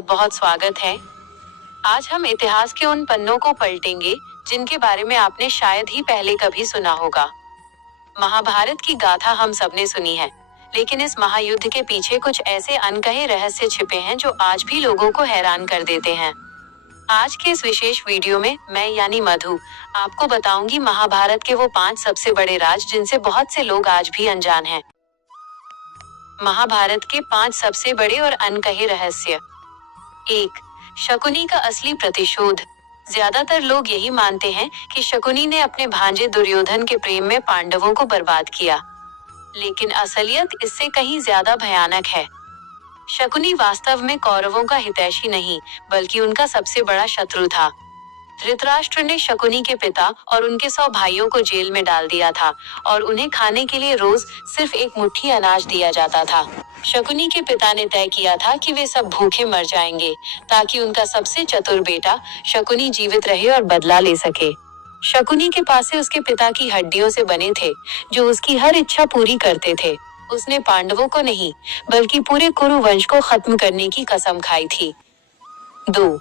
बहुत बहुत स्वागत है। आज हम इतिहास के उन पन्नों को पलटेंगे जिनके बारे में आपने शायद ही पहले कभी सुना होगा। महाभारत की गाथा हम सबने सुनी है, लेकिन इस महायुद्ध के पीछे कुछ ऐसे अनकहे रहस्य छिपे हैं जो आज भी लोगों को हैरान कर देते हैं। आज के इस विशेष वीडियो में मैं यानी मधु आपको बताऊंगी महाभारत के वो 5 सबसे बड़े राज जिनसे बहुत से लोग आज भी अनजान हैं। महाभारत के 5 सबसे बड़े और अनकहे रहस्य। 1. शकुनी का असली प्रतिशोध। ज्यादातर लोग यही मानते हैं कि शकुनी ने अपने भांजे दुर्योधन के प्रेम में पांडवों को बर्बाद किया, लेकिन असलियत इससे कहीं ज्यादा भयानक है। शकुनी वास्तव में कौरवों का हितैषी नहीं, बल्कि उनका सबसे बड़ा शत्रु था। धृतराष्ट्र ने शकुनी के पिता और उनके 100 भाइयों को जेल में डाल दिया था और उन्हें खाने के लिए रोज सिर्फ एक मुट्ठी अनाज दिया जाता था। शकुनी के पिता ने तय किया था कि वे सब भूखे मर जाएंगे ताकि उनका सबसे चतुर बेटा शकुनी जीवित रहे और बदला ले सके। शकुनी के पास उसके पिता की हड्डियों से बने थे जो उसकी हर इच्छा पूरी करते थे। उसने पांडवों को नहीं, बल्कि पूरे कुरु वंश को खत्म करने की कसम खाई थी। 2.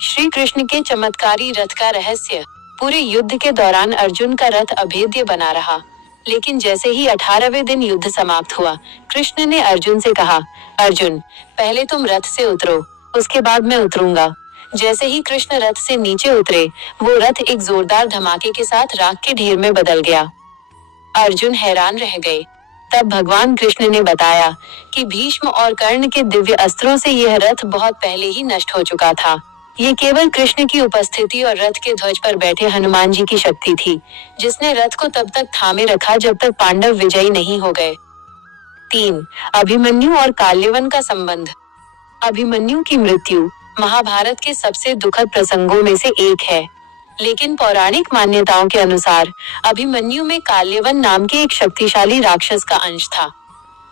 श्री कृष्ण के चमत्कारी रथ का रहस्य। पूरे युद्ध के दौरान अर्जुन का रथ अभेद्य बना रहा, लेकिन जैसे ही 18वें दिन युद्ध समाप्त हुआ, कृष्ण ने अर्जुन से कहा, अर्जुन, पहले तुम रथ से उतरो, उसके बाद मैं उतरूंगा। जैसे ही कृष्ण रथ से नीचे उतरे, वो रथ एक जोरदार धमाके के साथ राख के ढेर में बदल गया। अर्जुन हैरान रह गए। तब भगवान कृष्ण ने बताया कि भीष्म और कर्ण के दिव्य अस्त्रों से यह रथ बहुत पहले ही नष्ट हो चुका था। ये केवल कृष्ण की उपस्थिति और रथ के ध्वज पर बैठे हनुमान जी की शक्ति थी, जिसने रथ को तब तक थामे रखा जब तक पांडव विजयी नहीं हो गए। 3. अभिमन्यु और काल्यवन का संबंध। अभिमन्यु की मृत्यु महाभारत के सबसे दुखद प्रसंगों में से एक है, लेकिन पौराणिक मान्यताओं के अनुसार अभिमन्यु में काल्यवन नाम के एक शक्तिशाली राक्षस का अंश था।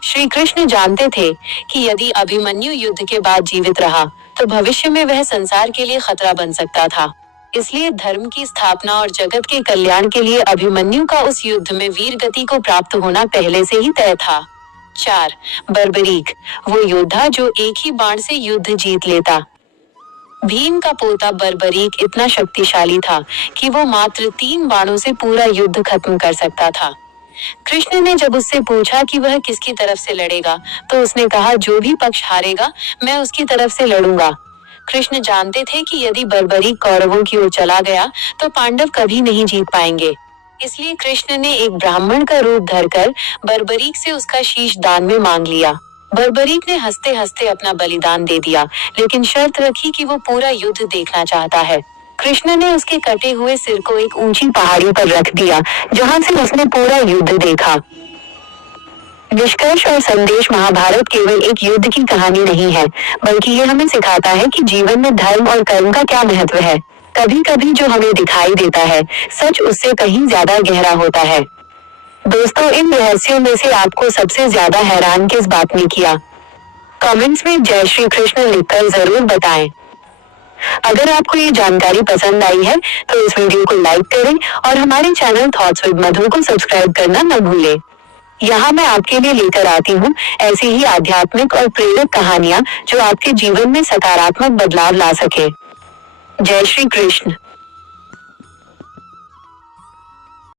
श्री कृष्ण जानते थे कि यदि अभिमन्यु युद्ध के बाद जीवित रहा तो भविष्य में वह संसार के लिए खतरा बन सकता था। इसलिए धर्म की स्थापना और जगत के कल्याण के लिए अभिमन्यु का उस युद्ध में वीर गति को प्राप्त होना पहले से ही तय था। 4. बर्बरीक, वो योद्धा जो एक ही बाण से युद्ध जीत लेता। भीम का पोता बर्बरीक इतना शक्तिशाली था कि वो मात्र 3 बाणों से पूरा युद्ध खत्म कर सकता था। कृष्ण ने जब उससे पूछा कि वह किसकी तरफ से लड़ेगा, तो उसने कहा, जो भी पक्ष हारेगा मैं उसकी तरफ से लड़ूंगा। कृष्ण जानते थे कि यदि बर्बरीक कौरवों की ओर चला गया तो पांडव कभी नहीं जीत पाएंगे। इसलिए कृष्ण ने एक ब्राह्मण का रूप धरकर बर्बरीक से उसका शीश दान में मांग लिया। बर्बरीक ने हंसते हंसते अपना बलिदान दे दिया, लेकिन शर्त रखी कि वो पूरा युद्ध देखना चाहता है। कृष्ण ने उसके कटे हुए सिर को एक ऊंची पहाड़ी पर रख दिया, जहां से उसने पूरा युद्ध देखा। निष्कर्ष और संदेश। महाभारत केवल एक युद्ध की कहानी नहीं है, बल्कि ये हमें सिखाता है कि जीवन में धर्म और कर्म का क्या महत्व है। कभी कभी जो हमें दिखाई देता है, सच उससे कहीं ज्यादा गहरा होता है। दोस्तों, इन रहस्यों में से आपको सबसे ज्यादा हैरान किस बात ने किया? कमेंट्स में जय श्री कृष्ण लिखकर जरूर बताएं। अगर आपको ये जानकारी पसंद आई है तो इस वीडियो को लाइक करें और हमारे चैनल थॉट्स विद मधु को सब्सक्राइब करना न भूलें। यहाँ मैं आपके लिए लेकर आती हूँ ऐसी ही आध्यात्मिक और प्रेरक कहानियाँ जो आपके जीवन में सकारात्मक बदलाव ला सके। जय श्री कृष्ण।